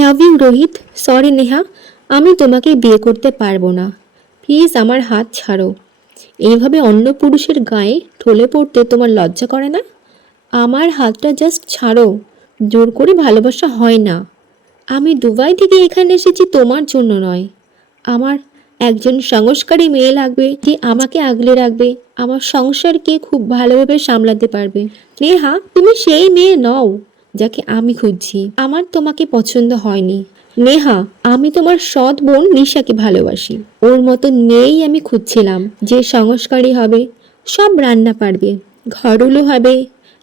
Love you Rohit. Sorry Neha, আমি তোমাকে বিয়ে করতে পারবো না। প্লিজ আমার হাত ছাড়ো। এইভাবে অন্য পুরুষের গায়ে ঢলে পড়তে তোমার লজ্জা করে না? আমার হাতটা জাস্ট ছাড়ো। জোর করে ভালোবাসা হয় না। আমি দুবাই থেকে এখানে এসেছি তোমার জন্য নয়। আমার একজন সংস্কারী মেয়ে লাগবে যে আমাকে আগলে রাখবে, আমার সংসারকে খুব ভালোভাবে সামলাতে পারবে। নেহা, তুমি সেই মেয়ে নও যাকে আমি খুঁজছি। আমার তোমাকে পছন্দ হয়নি নেহা। আমি তোমার সৎ বোন নিশাকে ভালোবাসি। ওর মতন মেয়েই আমি খুঁজছিলাম, যে সংস্কারী হবে, সব রান্না পারবে, ঘরুলো হবে,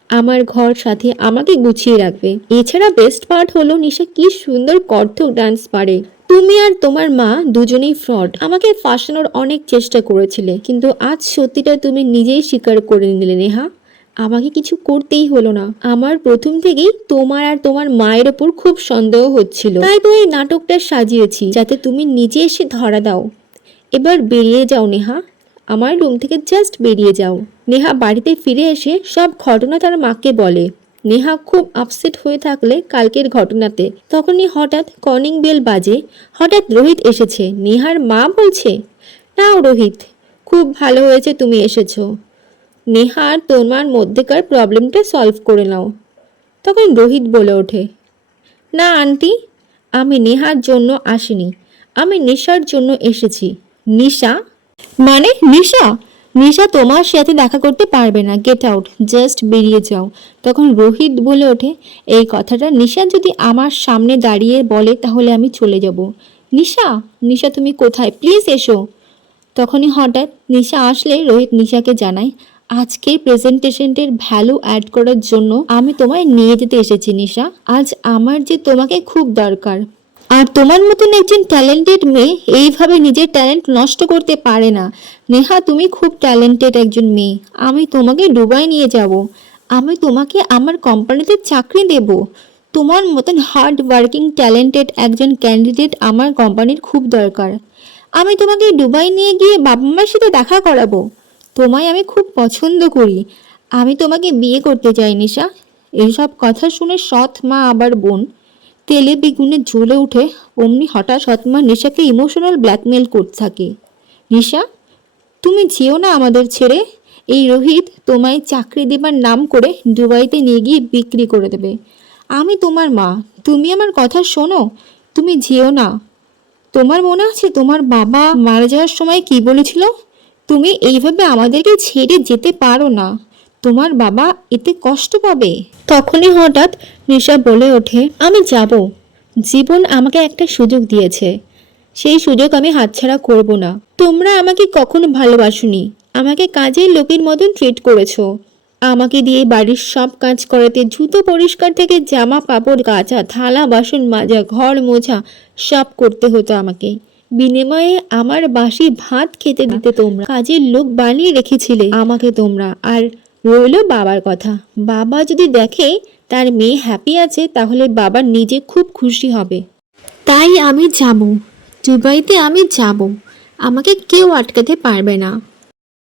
আমার ঘর সাথে আমাকে গুছিয়ে রাখবে। এছাড়া বেস্ট পার্ট হলো নিশা কি সুন্দর কত্থক ডান্স পারে। তুমি আর তোমার মা দুজনেই ফ্রড। আমাকে ফাঁসানোর অনেক চেষ্টা করেছিলে, কিন্তু আজ সত্যিটা তুমি নিজেই স্বীকার করে নিলে নেহা। আমাকে কিছু করতেই হলো না। আমার প্রথম থেকেই তোমার আর তোমার মায়ের ওপর খুব সন্দেহ হচ্ছিল, তাই তো এই নাটকটা সাজিয়েছি যাতে তুমি নিজে এসে ধরা দাও। এবার বেরিয়ে যাও নেহা, আমার রুম থেকে জাস্ট বেরিয়ে যাও। নেহা বাড়িতে ফিরে এসে সব ঘটনা তার মাকে বলে। নেহা খুব আপসেট হয়ে থাকলে কালকের ঘটনাতে, তখনই হঠাৎ কলিং বেল বাজে। হঠাৎ রোহিত এসেছে। নেহার মা বলছে, নাও রোহিত, খুব ভালো হয়েছে তুমি এসেছো। নেহা আর তোমার মধ্যেকার প্রবলেমটা সলভ করে নাও। তখন রোহিত বলে ওঠে, না আন্টি, আমি নেহার জন্য আসিনি, আমি নিশার জন্য এসেছি। নিশা মানে? নিশা? নিশা তোমার সাথে দেখা করতে পারবে না, গেট আউট, জাস্ট বেরিয়ে যাও। তখন রোহিত বলে ওঠে, এই কথাটা নিশা যদি আমার সামনে দাঁড়িয়ে বলে তাহলে আমি চলে যাব। নিশা, নিশা তুমি কোথায়, প্লিজ এসো। তখনই হঠাৎ নিশা আসলে রোহিত নিশাকে জানায়, আজকের প্রেজেন্টেশনটির ভ্যালু অ্যাড করার জন্য আমি তোমায় নিয়ে যেতে এসেছি নিশা। আজ আমার যে তোমাকে খুব দরকার। আর তোমার মতন একজন ট্যালেন্টেড মেয়ে এইভাবে নিজের ট্যালেন্ট নষ্ট করতে পারে না। নেহা, তুমি খুব ট্যালেন্টেড একজন মেয়ে। আমি তোমাকে দুবাই নিয়ে যাব। আমি তোমাকে আমার কোম্পানিতে চাকরি দেব। তোমার মতন হার্ড ওয়ার্কিং ট্যালেন্টেড একজন ক্যান্ডিডেট আমার কোম্পানির খুব দরকার। আমি তোমাকে দুবাই নিয়ে গিয়ে বাবা মার সাথে দেখা করাবো। তোমায় আমি খুব পছন্দ করি। আমি তোমাকে বিয়ে করতে চাই নিশা। এইসব কথা শুনে সৎ মা আবার বোন তেলে বেগুনে জ্বলে উঠে। অমনি হঠাৎ সৎমা নিশাকে ইমোশনাল ব্ল্যাকমেল করতে থাকে। নিশা, তুমি যেও না আমাদের ছেড়ে। এই রোহিত তোমায় চাকরি দেবার নাম করে দুবাইতে নিয়ে গিয়ে বিক্রি করে দেবে। আমি তোমার মা, তুমি আমার কথা শোনো। তুমি যেও না। তোমার মনে আছে তোমার বাবা মারা যাওয়ার সময় কি বলেছিল? তুমি এইভাবে আমাদেরকে ছেড়ে যেতে পারো না। তোমার বাবা এতে কষ্ট পাবে। তখনই হঠাৎ নিশা বলে ওঠে, আমি যাব। জীবন আমাকে একটা সুযোগ দিয়েছে, সেই সুযোগ আমি হাতছাড়া করব না। তোমরা আমাকে কখনো ভালোবাসোনি, আমাকে কাজের লোকের মতন ট্রিট করেছো। আমাকে দিয়ে বাড়ির সব কাজ করাতে, জুতো পরিষ্কার থেকে জামা কাপড় কাচা, থালা বাসন মাজা, ঘর মোছা সব করতে হতো আমাকে। বিনিময়ে আমার বাসি ভাত খেতে দিতে তোমরা, কাজের লোক বানিয়ে রেখেছিলে আমাকে তোমরা। আর রইল বাবার কথা, বাবা যদি দেখে তার মেয়ে হ্যাপি আছে তাহলে বাবা নিজে খুব খুশি হবে। তাই আমি যাব, দুবাইতে আমি যাব। আমাকে কেউ আটকাতে পারবে না।